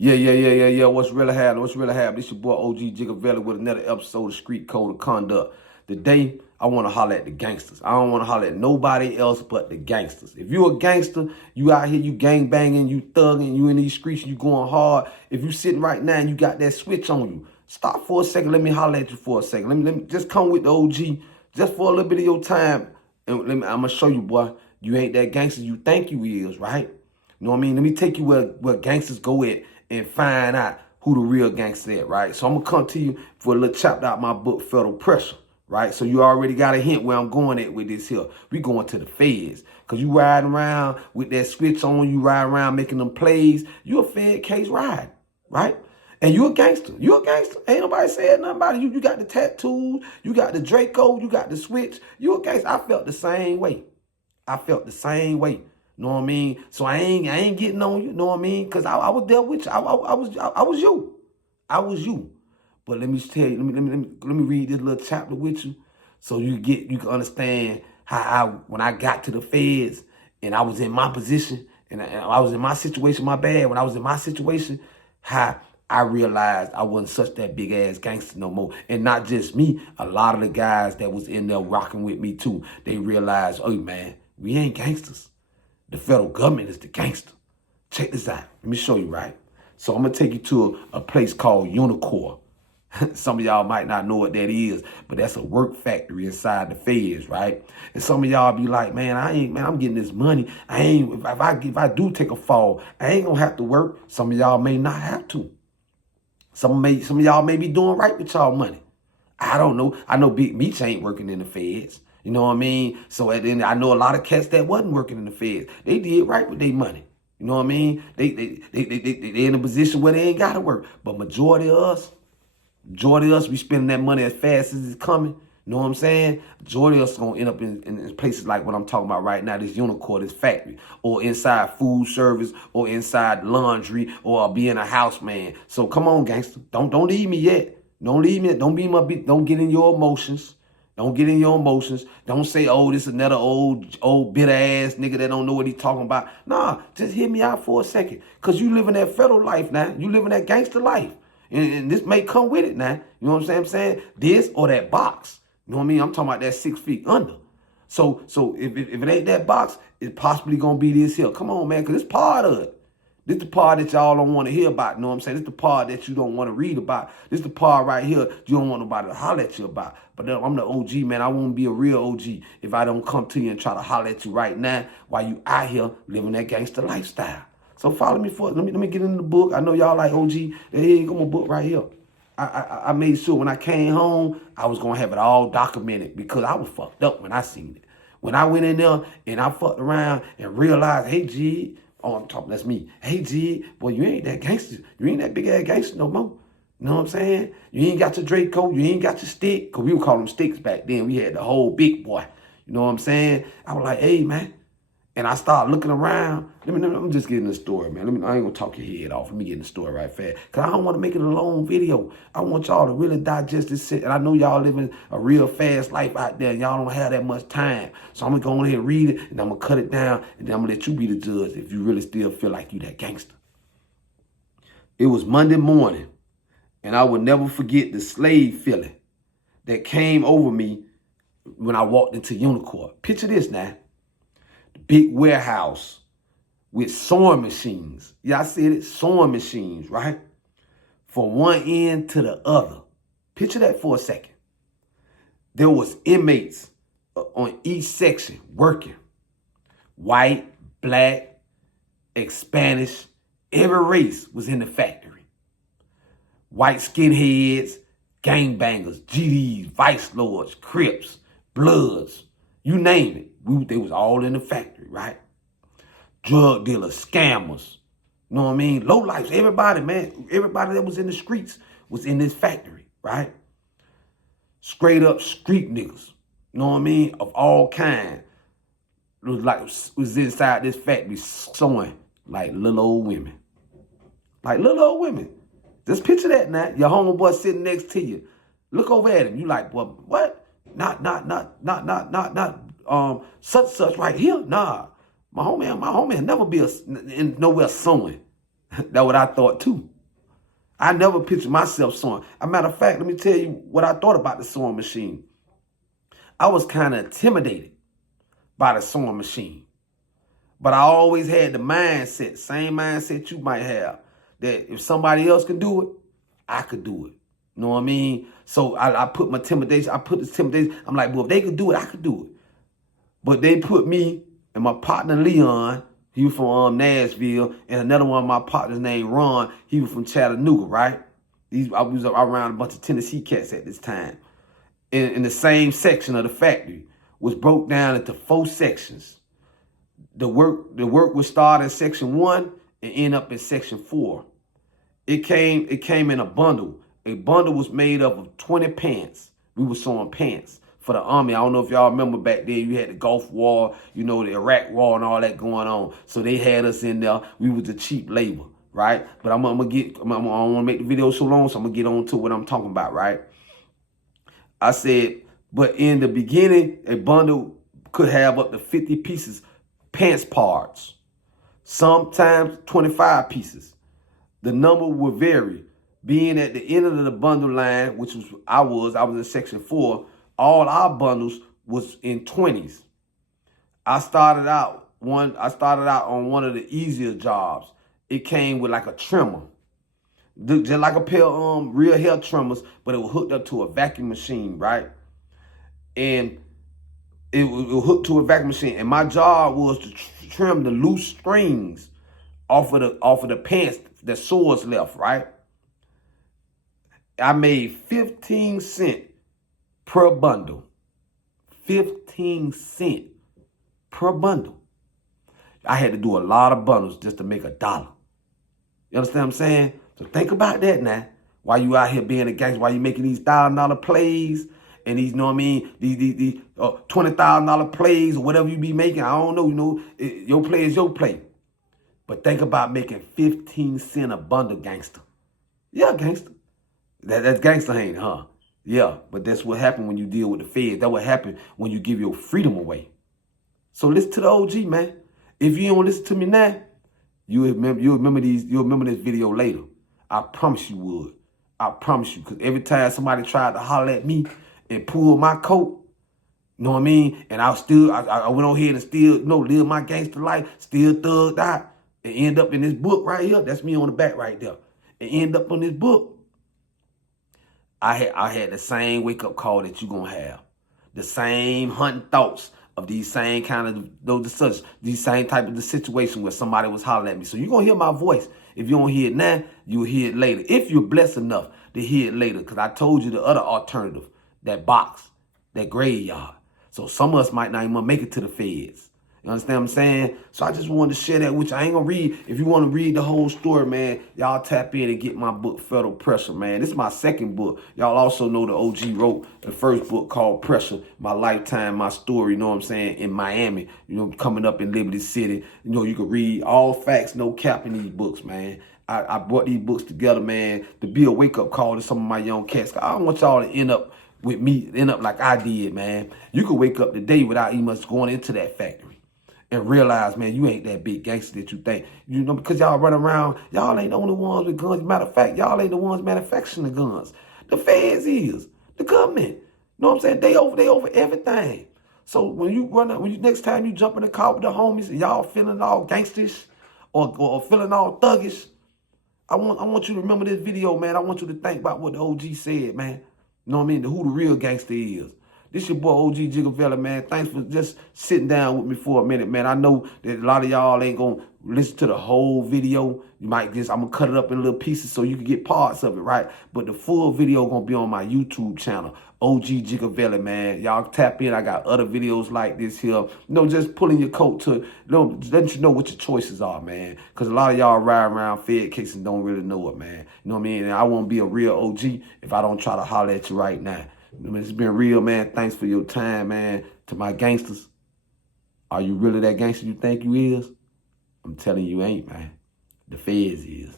Yeah. What's really happening? What's really happening? This your boy OG Gigavelli with another episode of Street Code of Conduct. Today, I want to holler at the gangsters. I don't want to holler at nobody else but the gangsters. If you a gangster, you out here, you gang banging, you thugging, you in these streets, you going hard. If you sitting right now and you got that switch on you, stop for a second. Let me holler at you for a second. Let me just come with the OG just for a little bit of your time. And I'm going to show you, boy, you ain't that gangster you think you is, right? You know what I mean? Let me take you where gangsters go at and find out who the real gangster is, right? So I'm going to come to you for a little chapter out my book, Federal Pressure, right? So you already got a hint where I'm going at with this here. We going to the feds. Because you riding around with that switch on, you ride around making them plays. You a Fed case ride, right? And you a gangster. You a gangster. Ain't nobody saying nothing about it. You got the tattoos. You got the Draco. You got the switch. You a gangster. I felt the same way. You know what I mean? So I ain't getting on you. You know what I mean? Because I was there with you. I was you. I was you. But let me tell you. Let me read this little chapter with you, so you can understand how when I got to the feds and I was in my position and I was in my situation. My bad. When I was in my situation, how I realized I wasn't such that big ass gangster no more. And not just me, a lot of the guys that was in there rocking with me too. They realized, oh man, we ain't gangsters. The federal government is the gangster. Check this out. Let me show you, right? So I'm going to take you to a place called Unicor. Some of y'all might not know what that is, but that's a work factory inside the feds, right? And some of y'all be like, man, I'm getting this money. If I do take a fall, I ain't going to have to work. Some of y'all may not have to. Some of y'all may be doing right with y'all money. I don't know. I know Big Meech ain't working in the feds. You know what I mean? So at the end, I know a lot of cats that wasn't working in the feds. They did right with their money. You know what I mean? They in a position where they ain't got to work. But majority of us, we spending that money as fast as it's coming. You know what I'm saying? Majority of us going to end up in places like what I'm talking about right now, this Unicor, this factory, or inside food service, or inside laundry, or being a houseman. So come on, gangster. Don't leave me yet. Don't leave me. Don't be my bitch. Don't get in your emotions. Don't get in your emotions. Don't say, oh, this is another old bitter ass nigga that don't know what he talking about. Nah, just hear me out for a second. Because you living that federal life now. You living that gangster life. And this may come with it now. You know what I'm saying? This or that box. You know what I mean? I'm talking about that 6 feet under. So if it ain't that box, it's possibly going to be this here. Come on, man, because it's part of it. This the part that y'all don't want to hear about, you know what I'm saying? This the part that you don't want to read about. This the part right here you don't want nobody to holler at you about. But I'm the OG, man. I won't be a real OG if I don't come to you and try to holler at you right now while you out here living that gangster lifestyle. So follow me for it. Let me get into the book. I know y'all like OG. Here you go, my book right here. I made sure when I came home, I was going to have it all documented because I was fucked up when I seen it. When I went in there and I fucked around and realized, hey, G, oh, I'm talking, that's me. Hey, G, boy, you ain't that gangster. You ain't that big ass gangster no more. You know what I'm saying? You ain't got your Draco. You ain't got your stick. Because we would call them sticks back then. We had the whole big boy. You know what I'm saying? I was like, hey, man. And I started looking around. Let me just get in the story, man. I ain't going to talk your head off. Let me get in the story right fast. Because I don't want to make it a long video. I want y'all to really digest this shit. And I know y'all living a real fast life out there. And y'all don't have that much time. So I'm going to go ahead and read it. And I'm going to cut it down. And then I'm going to let you be the judge if you really still feel like you that gangster. It was Monday morning. And I will never forget the slave feeling that came over me when I walked into Unicor. Picture this now. Big warehouse with sewing machines. Yeah, I said it, sewing machines, right? From one end to the other. Picture that for a second. There was inmates on each section working. White, black, Spanish, every race was in the factory. White skinheads, gangbangers, GDs, vice lords, Crips, Bloods, you name it. They was all in the factory, right? Drug dealers, scammers, you know what I mean? Lowlifes, everybody, man. Everybody that was in the streets was in this factory, right? Straight up street niggas, you know what I mean? Of all kind. Was inside this factory sewing like little old women. Like little old women. Just picture that now. Your homeboy sitting next to you. Look over at him. You like, well, what? Not such right here. Nah. My homie never be nowhere sewing. That's what I thought too. I never pictured myself sewing. As a matter of fact, let me tell you what I thought about the sewing machine. I was kind of intimidated by the sewing machine. But I always had the mindset, same mindset you might have, that if somebody else can do it, I could do it. You know what I mean? So I put my intimidation, I'm like, well, if they could do it, I could do it. But they put me and my partner Leon, he was from Nashville, and another one of my partners named Ron, he was from Chattanooga, right? I was around a bunch of Tennessee cats at this time. In the same section of the factory, was broke down into 4 sections. The work would start in section 1 and end up in section 4. It came in a bundle. A bundle was made up of 20 pants. We were sewing pants for the army. I don't know if y'all remember back then, you had the Gulf War, you know, the Iraq War and all that going on. So they had us in there. We was the cheap labor, right? But I don't want to make the video so long, so I'm going to get on to what I'm talking about, right? I said, but in the beginning, a bundle could have up to 50 pieces, pants parts, sometimes 25 pieces. The number would vary. Being at the end of the bundle line, which was I was in section 4, all our bundles was in 20s. I started out on one of the easier jobs. It came with like a trimmer, just like a pair of real hair trimmers, but it was hooked up to a vacuum machine, right? And it was hooked to a vacuum machine, and my job was to trim the loose strings off of the pants that sewers left, right? I made 15 cents per bundle. 15 cents per bundle. I had to do a lot of bundles just to make $1. You understand what I'm saying? So think about that now. While you out here being a gangster, while you making these $1,000 plays and these, you know what I mean, these $20,000 plays or whatever you be making, I don't know, you know, your play is your play. But think about making 15 cents a bundle, gangster. Yeah, gangster. That's gangster, ain't it, huh? Yeah, but that's what happened when you deal with the feds. That's what happened when you give your freedom away. So listen to the OG, man. If you don't listen to me now, you'll remember this video later. I promise you would. I promise you. Because every time somebody tried to holler at me and pull my coat, you know what I mean? And I went on here and still, you know, live my gangster life, still thugged out, and end up in this book right here. That's me on the back right there. And end up on this book. I had the same wake-up call that you're going to have. The same hunting thoughts of these same kind of, these same type of the situation where somebody was hollering at me. So you're going to hear my voice. If you don't hear it now, you'll hear it later. If you're blessed enough to hear it later, because I told you the other alternative, that box, that graveyard. So some of us might not even make it to the feds. You understand what I'm saying? So I just wanted to share that with you. I ain't going to read. If you want to read the whole story, man, y'all tap in and get my book, Federal Pressure, man. This is my second book. Y'all also know the OG wrote the first book called Pressure, My Lifetime, My Story, you know what I'm saying, in Miami, you know, coming up in Liberty City. You know, you can read all facts, no cap in these books, man. I brought these books together, man, to be a wake-up call to some of my young cats. I don't want y'all to end up with me, end up like I did, man. You could wake up today without even much going into that factory and realize, man, you ain't that big gangster that you think. You know, because y'all run around, y'all ain't the only ones with guns. Matter of fact, y'all ain't the ones manufacturing the guns. The feds is. The government. You know what I'm saying? They over everything. So when you next time you jump in the car with the homies and y'all feeling all gangsterish or feeling all thuggish, I want you to remember this video, man. I want you to think about what the OG said, man. You know what I mean? Who the real gangster is. This your boy OG Jigavella, man. Thanks for just sitting down with me for a minute, man. I know that a lot of y'all ain't gonna listen to the whole video. You might just, I'm gonna cut it up in little pieces so you can get parts of it, right? But the full video gonna be on my YouTube channel, OG Jigavella, man. Y'all tap in. I got other videos like this here. You know, just pulling your coat to, you know, letting you know what your choices are, man. Because a lot of y'all ride around fed case and don't really know it, man. You know what I mean? And I won't be a real OG if I don't try to holler at you right now. I mean, it's been real, man. Thanks for your time, man. To my gangsters, are you really that gangster you think you is? I'm telling you ain't, man. The feds is.